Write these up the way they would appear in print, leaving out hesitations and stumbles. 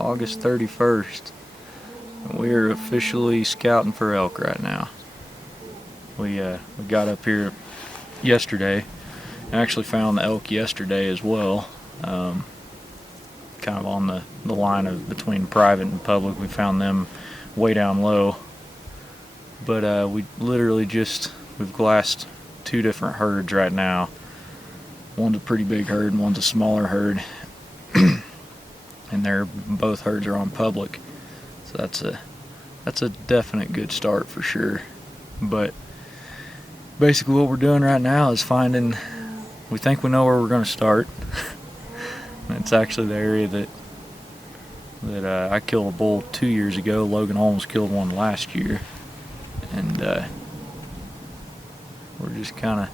August 31st. And we are officially scouting for elk right now. We got up here yesterday and actually found the elk yesterday as well. Kind of on the line of between private and public. We found them way down low. But we literally we've glassed 2 different herds right now. One's a pretty big herd and one's a smaller herd. And both herds are on public. So that's a definite good start for sure. But basically what we're doing right now is we think we know where we're going to start. It's actually the area that I killed a bull 2 years ago. Logan Holmes killed one last year. And we're just kind of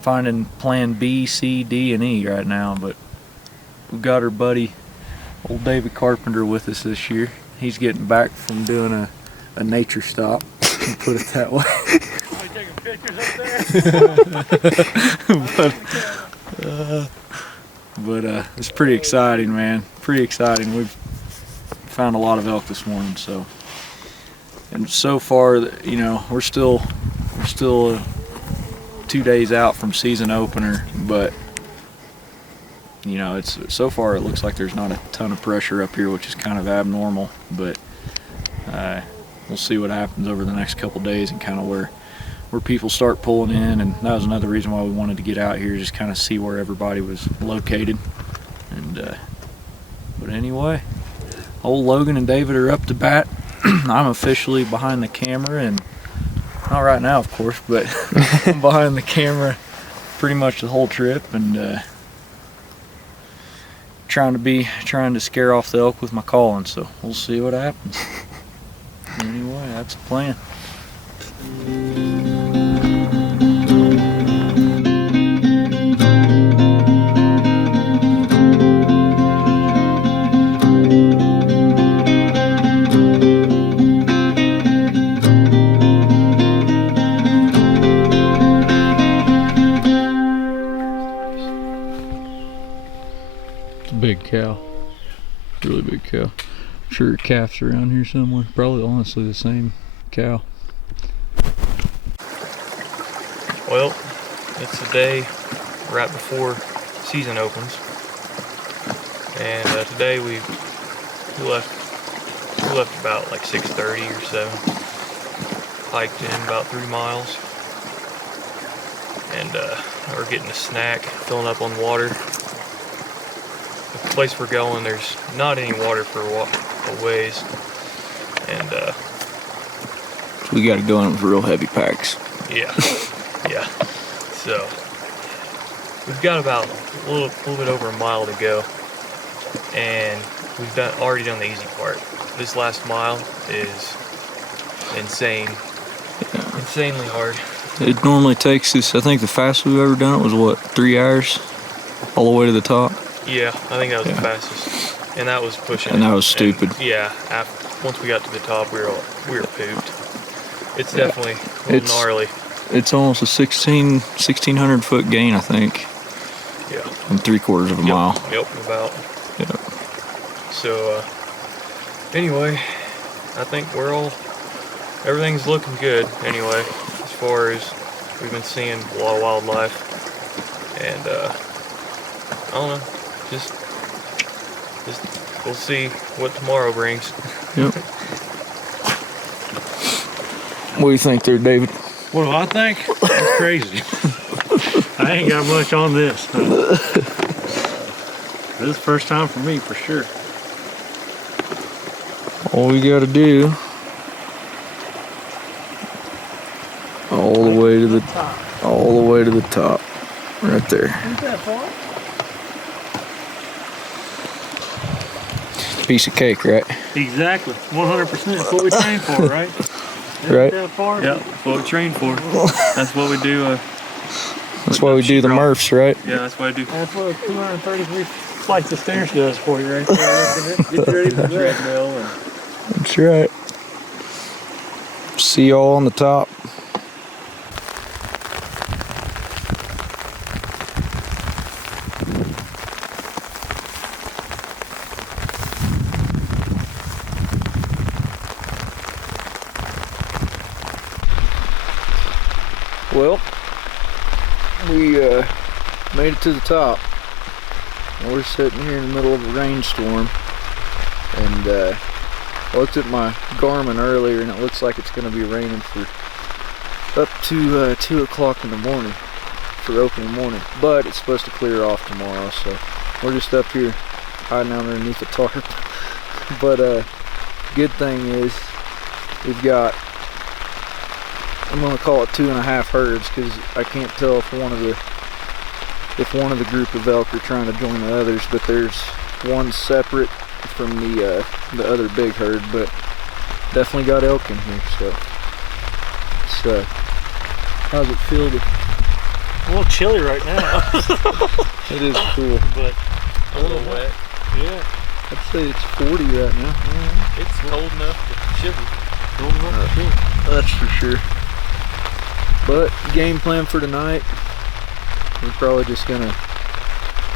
finding plan B, C, D, and E right now. But we've got our buddy, old David Carpenter, with us this year. He's getting back from doing a nature stop, to put it that way. Are you taking pictures up there? But it's pretty exciting, man. Pretty exciting. We've found a lot of elk this morning, and so far, you know, we're still 2 days out from season opener, but you know, so far it looks like there's not a ton of pressure up here, which is kind of abnormal. But we'll see what happens over the next couple days and kind of where people start pulling in. And that was another reason why we wanted to get out here, just kind of see where everybody was located. And but anyway, old Logan and David are up to bat. I'm officially behind the camera, and not right now, of course, but I'm behind the camera pretty much the whole trip, and trying to scare off the elk with my calling. So we'll see what happens. Anyway, that's the plan. Big cow, really big cow. I'm sure calf's around here somewhere. Probably honestly the same cow. Well, it's the day right before season opens, and today we left about like 6:30 or 7. Hiked in about 3 miles, and we're getting a snack, filling up on water. The place we're going, there's not any water for a ways, and So we got to go in with real heavy packs. yeah. So we've got about a little bit over a mile to go, and we've already done the easy part. This last mile is insanely hard. It normally takes us, I think the fastest we've ever done it was what, 3 hours? All the way to the top? Yeah, I think that was the fastest, and that was pushing. And that was stupid. And, yeah, once we got to the top, we were pooped. It's definitely a little gnarly. It's almost a 1,600 foot gain, I think. Yeah. In 3/4 of a mile. Yep, about. Yep. So, anyway, I think everything's looking good anyway, as far as we've been seeing a lot of wildlife, and I don't know, just we'll see what tomorrow brings. Yep. What do you think there, David? What do I think? It's crazy. I ain't got much on this. This is the first time for me, for sure. All we got to do, all the way to the top, right there. Isn't that far? Piece of cake, right? Exactly. 100%. That's what we train for, right? Right. That far? Yeah, that's what we train for. That's what we do. That's why we do the Murphs, right? Yeah, that's what I do. That's what 233 flights of stairs does for you, right there. Get you ready for the treadmill. That's right. See y'all on the top. Well, we made it to the top. We're sitting here in the middle of a rainstorm, and I looked at my Garmin earlier, and it looks like it's going to be raining for up to 2 o'clock in the morning for opening morning, but it's supposed to clear off tomorrow, so we're just up here hiding out underneath the tarp. But good thing is we've got, I'm going to call it 2.5 herds, because I can't tell if one of the group of elk are trying to join the others, but there's one separate from the other big herd, but definitely got elk in here. So it's how's it feel to? A little chilly right now. It is cool, but a little wet. Yeah, I'd say it's 40 right now. It's cold enough to shiver. cold enough to chill. That's for sure. But game plan for tonight, we're probably just gonna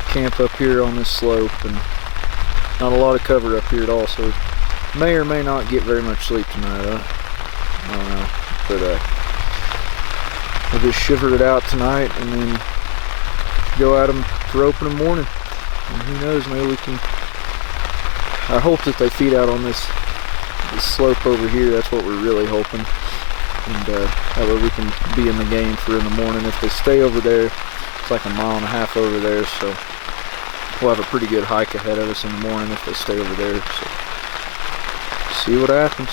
camp up here on this slope, and not a lot of cover up here at all, so may or may not get very much sleep tonight. I don't know, but we'll just shiver it out tonight and then go at them for opening morning. And who knows, maybe we can, I hope that they feed out on this slope over here. That's what we're really hoping. And that way we can be in the game for in the morning. If they stay over there, it's like 1.5 miles over there, so we'll have a pretty good hike ahead of us in the morning if they stay over there. So see what happens.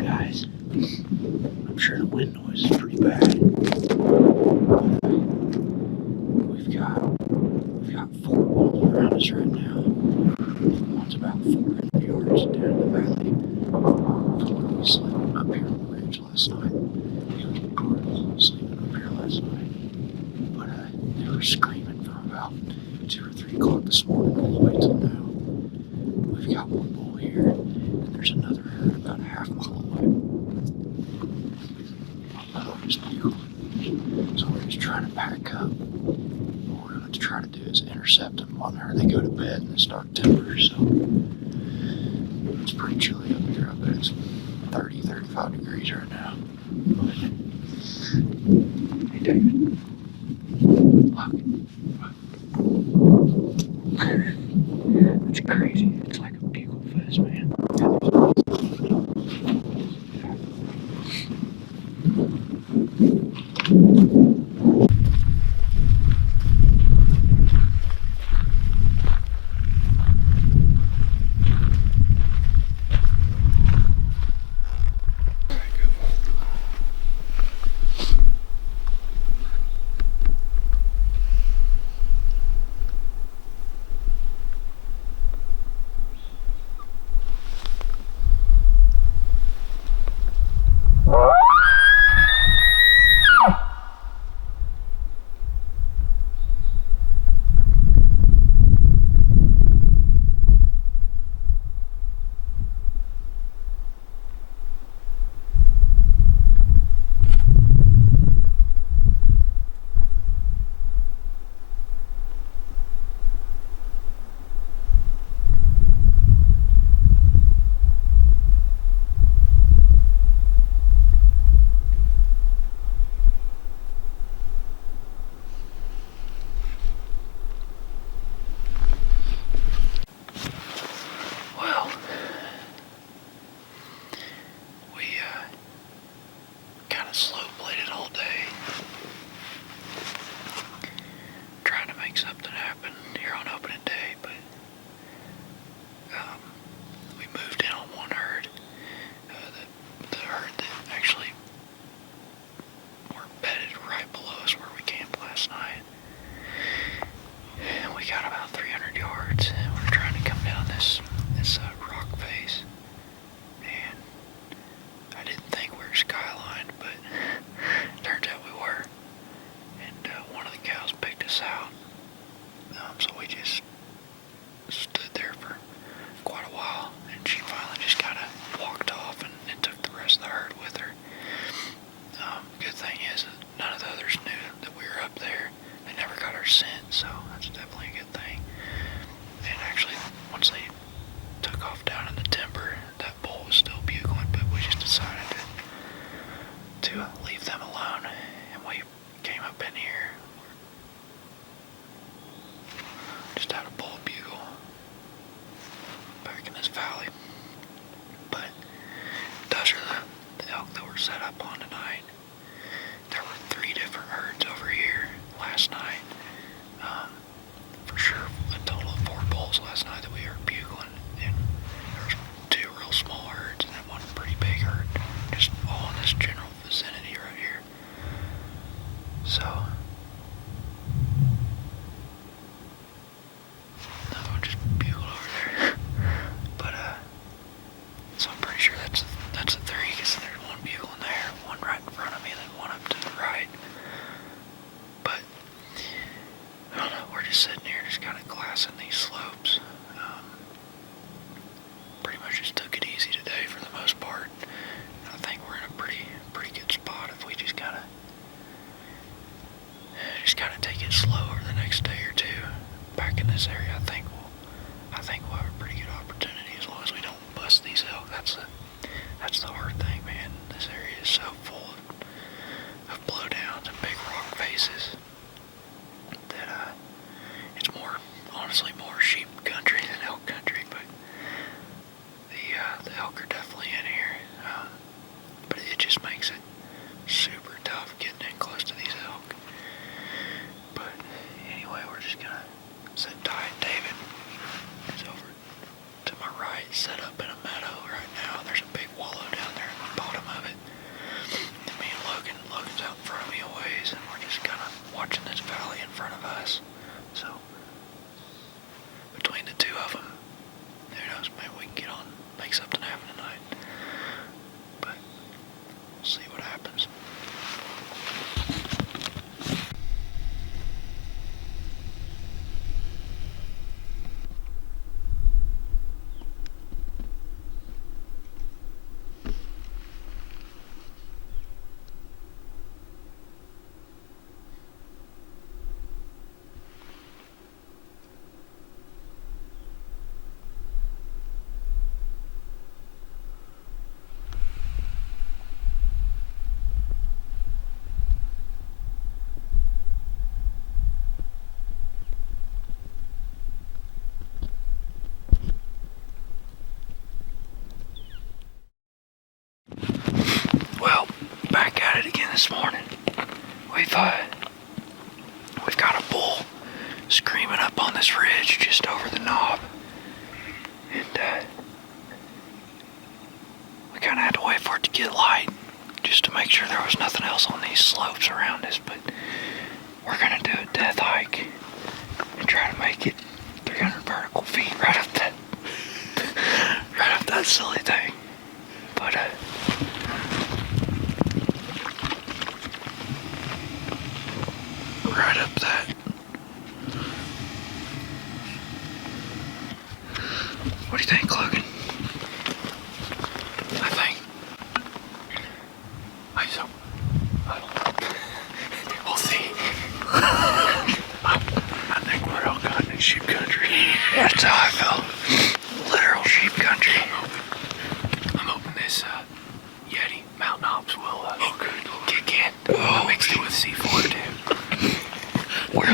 Guys, I'm sure the wind noise is pretty bad. We've got 4 wolves around us right now. One's about 400 yards down in the valley. When we slept up here on the ridge last night, it was brutal sleeping up here last night. But they were screaming from about 2 or 3 o'clock this morning all the way till now. We've got one bull here, and there's another herd about a half mile away. Just beautiful. So we're just trying to pack up. What we're going to try to do is intercept them while they go to bed in this dark timber. So it's pretty chilly up here. I bet it's 30, 35 degrees right now. Hey David, look. It's crazy. It's like a bugle fest, man. so that's definitely a good thing. And actually, once they took off down in the timber, that bull was still bugling, but we just decided to leave them alone, and we came up in here. Just had a bull bugle back in this valley. But those are the elk that were set up on tonight. There were 3 different herds over here last night. For sure, a total of 4 bulls last night that we heard bugling, and there was 2 real small herds and then 1 pretty big herd, just all in this general vicinity right here. So, no, just bugled over there. But so I'm pretty sure that's a 3, because there's 1 bugling there, 1 right in front of me, and then 1 up to the right. But I don't know, we're just sitting here, just kind of glassing these slopes. Pretty much just took it easy today for the most part. I think we're in a pretty good spot if we just kind of take it slow over the next day or 2 back in this area. I think we'll have a pretty good opportunity as long as we don't bust these elk. That's the hard thing, man. This area is so full of blowdowns and big rock faces that it's honestly more sheep country than elk country. But the elk are definitely in here. But it just makes it super tough getting in close to these elk. But anyway, we're just gonna sit tight. David is over to my right, set up in a meadow right now. There's a big wallow down there at the bottom of it. And me and Logan's out in front of me a ways, and we're just kind of watching this valley in front of us. So between the 2 of them, who knows, maybe we can make something happen tonight. But we'll see what happens. Well, back at it again this morning. We've got a bull screaming up on this ridge just over the knob, and we kind of had to wait for it to get light just to make sure there was nothing else on these slopes around us. But we're gonna do a death hike and try to make it 300 vertical feet right up that silly thing. But right up that. What do you think, Logan? We'll see. I think we're all caught in sheep country. That's how I felt. Literal sheep country. I'm hoping this Yeti Mountain Ops will kick in. I mixed it with C4 too. We're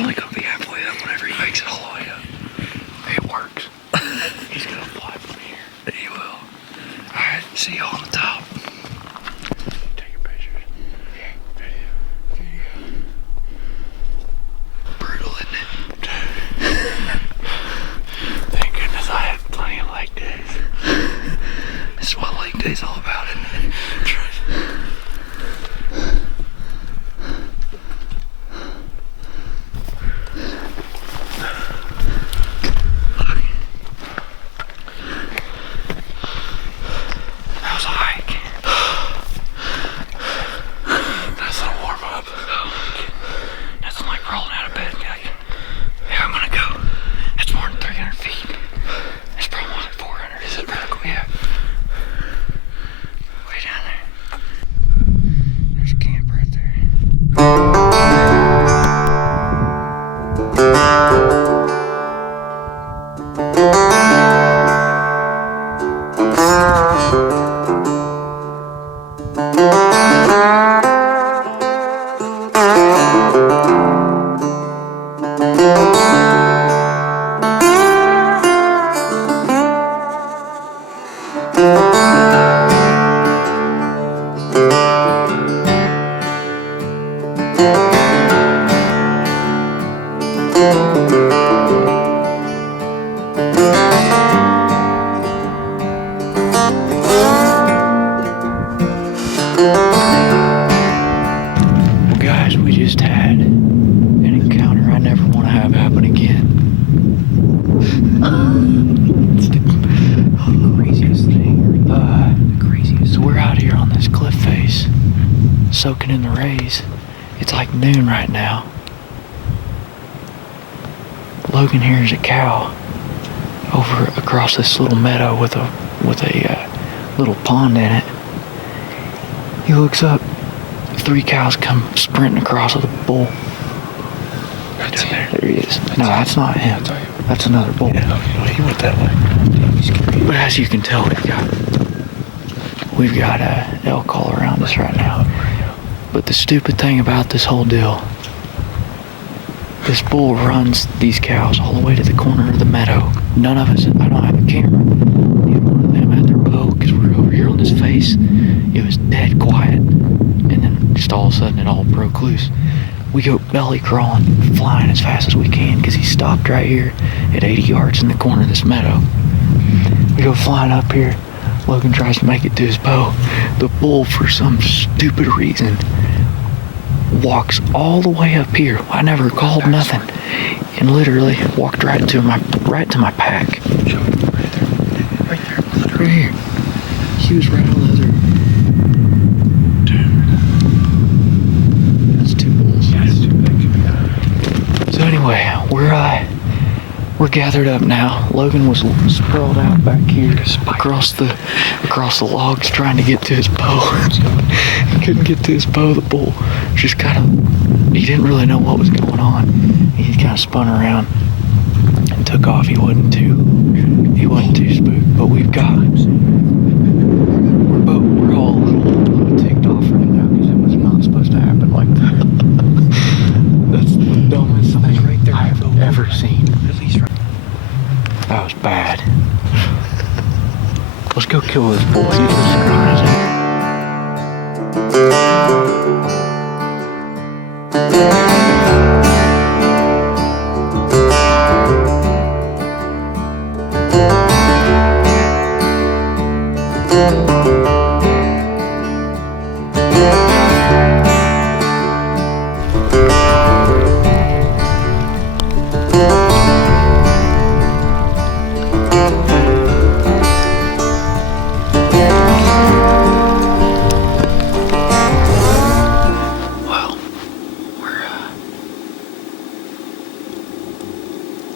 just had an encounter I never want to have happen again. It's the craziest thing. The craziest. So we're out here on this cliff face, soaking in the rays. It's like noon right now. Logan hears a cow over across this little meadow with a little pond in it. He looks up. 3 cows come sprinting across with a bull. That's him. There he is. No, that's not him. That's another bull. Yeah, okay, he went that way. But as you can tell, we've got elk all around us right now. But the stupid thing about this whole deal, this bull runs these cows all the way to the corner of the meadow. None of us, I don't have a camera. Neither one of them had their bow because we're over here on this face. It was dead quiet. And then just all of a sudden it all broke loose. We go belly crawling, flying as fast as we can because he stopped right here at 80 yards in the corner of this meadow. We go flying up here. Logan tries to make it to his bow. The bull, for some stupid reason, walks all the way up here. I never called nothing, and literally walked right to my pack. Right there. Right here. He was right on the other. That's 2 bulls. Yeah, it's too big. So anyway, we're gathered up now. Logan was sprawled out back here across the logs trying to get to his bow. He couldn't get to his bow. The bull just he didn't really know what was going on. He kind of spun around and took off. He wasn't too spooked. But we're all a little ticked off right now because it was not supposed to happen like that. That's the dumbest thing I've ever seen. That was bad. Let's go kill this bull. See if this surprises him.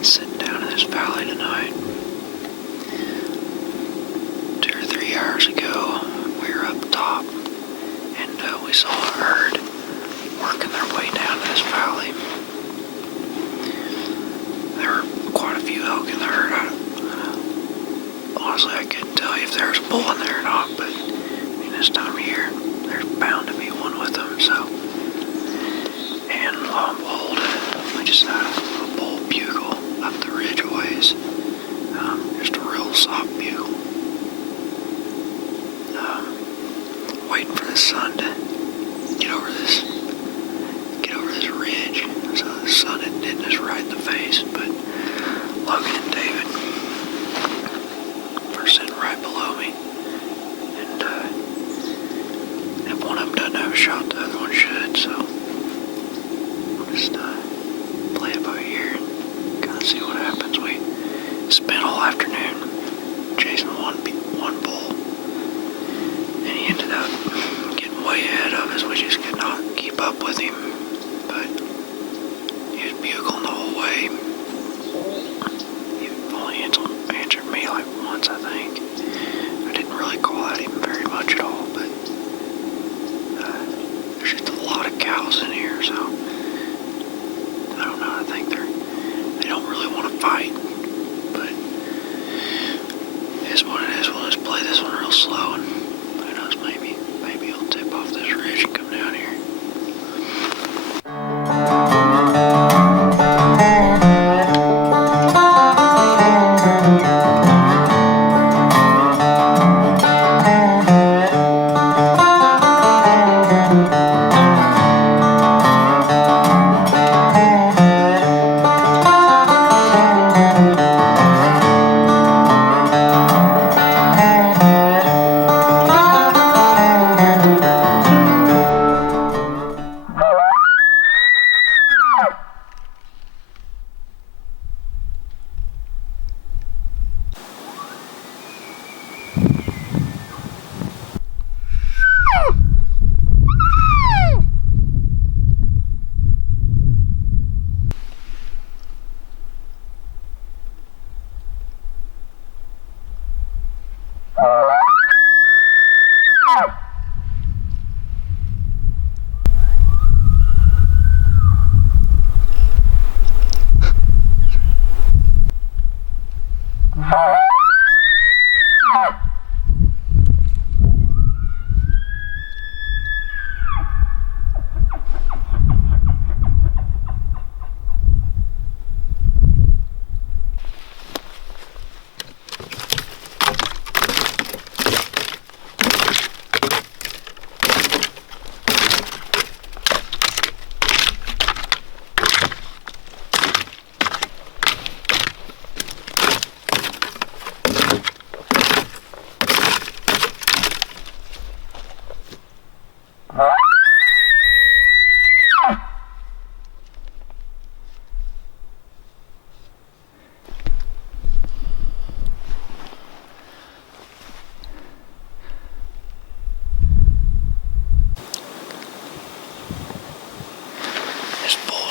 Sitting down in this valley tonight. 2 or 3 hours ago, we were up top, and we saw a herd working their way down to this valley. There were quite a few elk in the herd. Honestly, I couldn't tell you if there was a bull in there or not, but this time of year, there's bound to be one with them, so. And lo and behold, we just had a bull bugle up the ridge a ways. Just a real soft bugle. Waiting for the sun to get over this ridge. So the sun had hit us right in the face, but Logan and David were sitting right below me. And if one of them doesn't have a shot, the other one should, so we'll just play it by ear and kind of see what happens. We spent all afternoon chasing one bull, and he ended up getting way ahead of us. We just could not keep up with him, but he was bugling the whole way. He only answered me like once, I think. I didn't really call at him very much at all, but there's just a lot of cows in here, so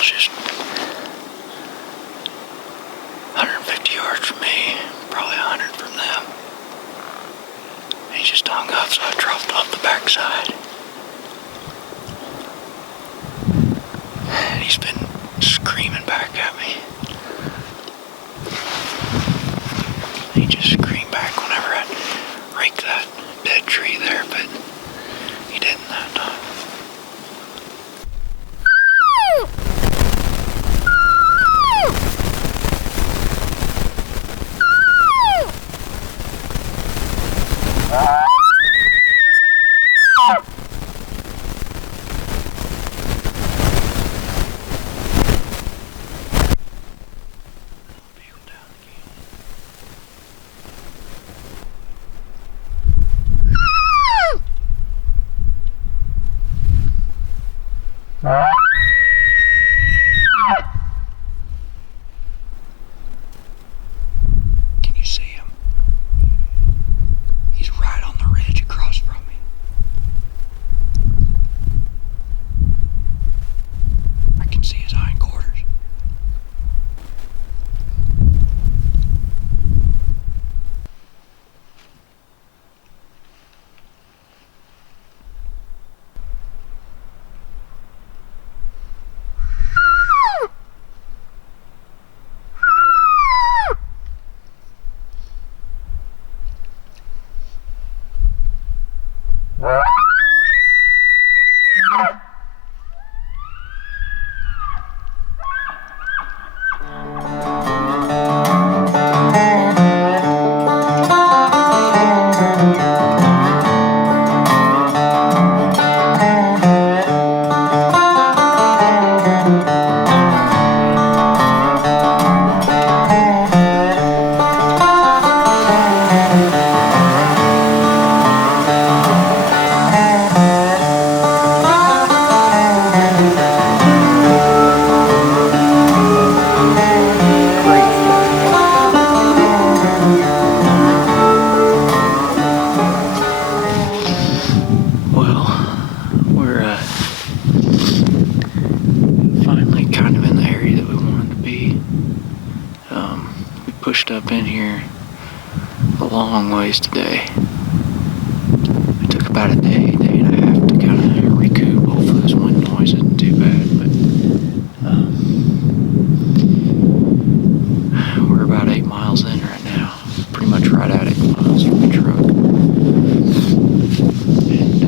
bull's just 150 yards from me, probably 100 from them. And he just hung up, so I dropped off the backside. And he's been screaming back at me. He just screamed back whenever I raked that dead tree there, but he didn't that time. Can you see him? He's right on the ridge across from me. I can see his hindquarters. Pushed up in here a long ways today. It took about a day and a half to kind of recoup. Hopefully this wind noise isn't too bad, but we're about 8 miles in right now. Pretty much right at 8 miles from the truck. And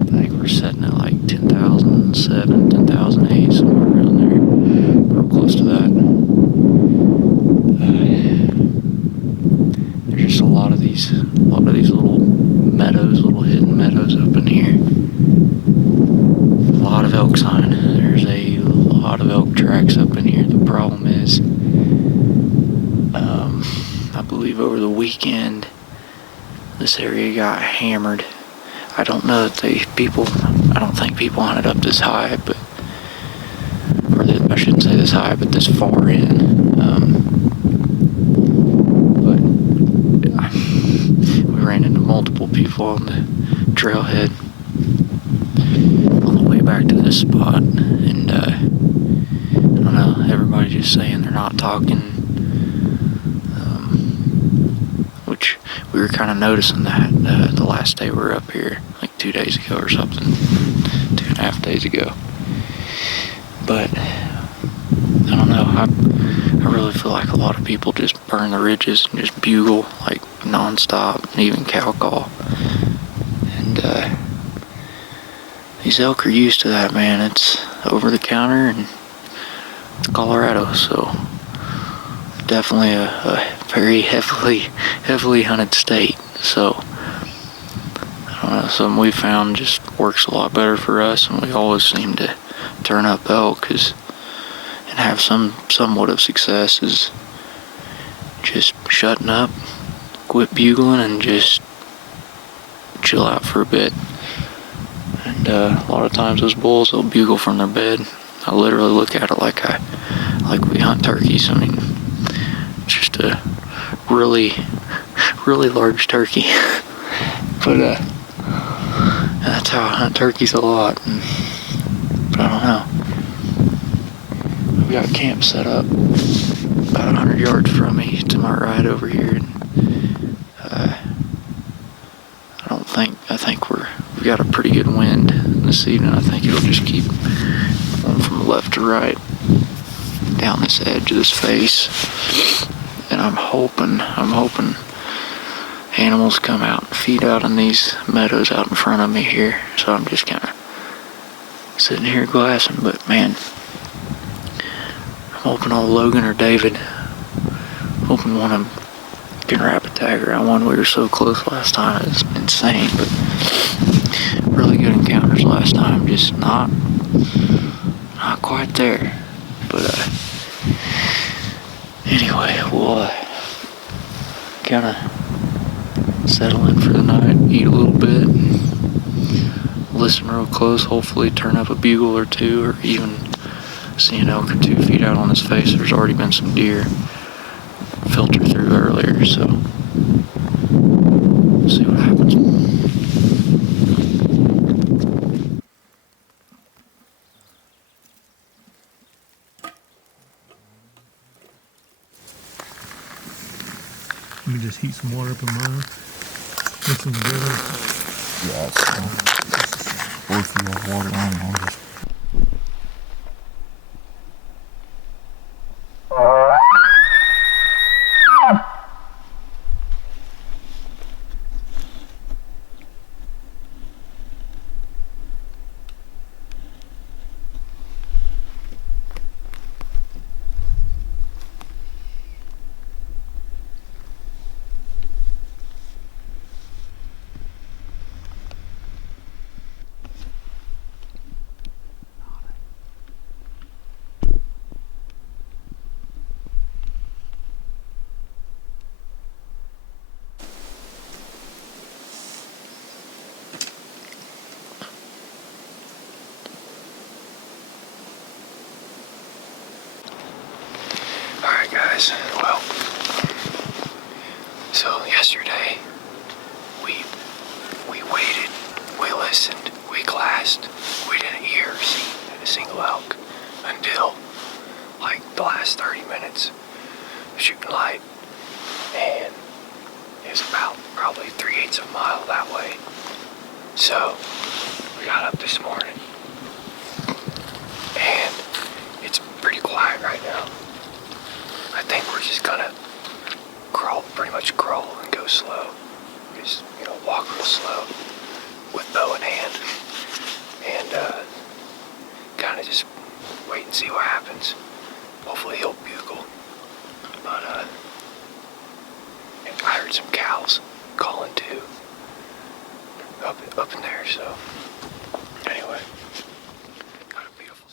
I think we're sitting at like 10,007, 10,008, somewhere around there. Real close to that. There's just a lot of these little meadows, little hidden meadows up in here. A lot of elk sign. There's a lot of elk tracks up in here. The problem is, I believe over the weekend, this area got hammered. I don't know that I don't think people hunted up this high, but, I shouldn't say this high, but this far in. We ran into multiple people on the trailhead on the way back to this spot, and I don't know, everybody's just saying they're not talking, which we were kind of noticing that the last day we were up here, like 2 days ago or something, 2.5 days ago. But I don't know, I really feel like a lot of people just burn the ridges and just bugle like non-stop, and even cow call. And these elk are used to that, man. It's over the counter and it's Colorado, so definitely a very heavily hunted state. So I don't know, something we found just works a lot better for us, and we always seem to turn up elk and have somewhat of success, is just shutting up, quit bugling, and just chill out for a bit. And a lot of times those bulls, they'll bugle from their bed. I literally look at it like we hunt turkeys. I mean, it's just a really large turkey. But that's how I hunt turkeys a lot. But I don't know. we got camp set up about 100 yards from me to my right over here. And, I think we got a pretty good wind this evening. I think it'll just keep going from left to right down this edge of this face. And I'm hoping animals come out and feed out in these meadows out in front of me here. So I'm just kind of sitting here glassing, but man, I'm hoping old Logan or David, hoping one of them can wrap a tagger. I won. We were so close last time. It was insane, but really good encounters last time. Just not quite there. But anyway, we'll kind of settle in for the night, eat a little bit, listen real close, hopefully turn up a bugle or two, or even see an elk or two feed out on his face. There's already been some deer filter through earlier, so we'll see what happens. Let me just heat some water up in mine. Mix them together. Yeah, it's both of you have water on and I'll just Alright guys, well, so yesterday we waited, we listened, we glassed, we didn't hear or see a single elk until like the last 30 minutes of shooting light, and it was about probably 3/8 of a mile that way. So we got up this morning and it's pretty quiet right now. I think we're just gonna pretty much crawl and go slow. Just, walk real slow with bow in hand and kind of just wait and see what happens. Hopefully he'll bugle. But I heard some cows calling too up in there, so anyway, got a beautiful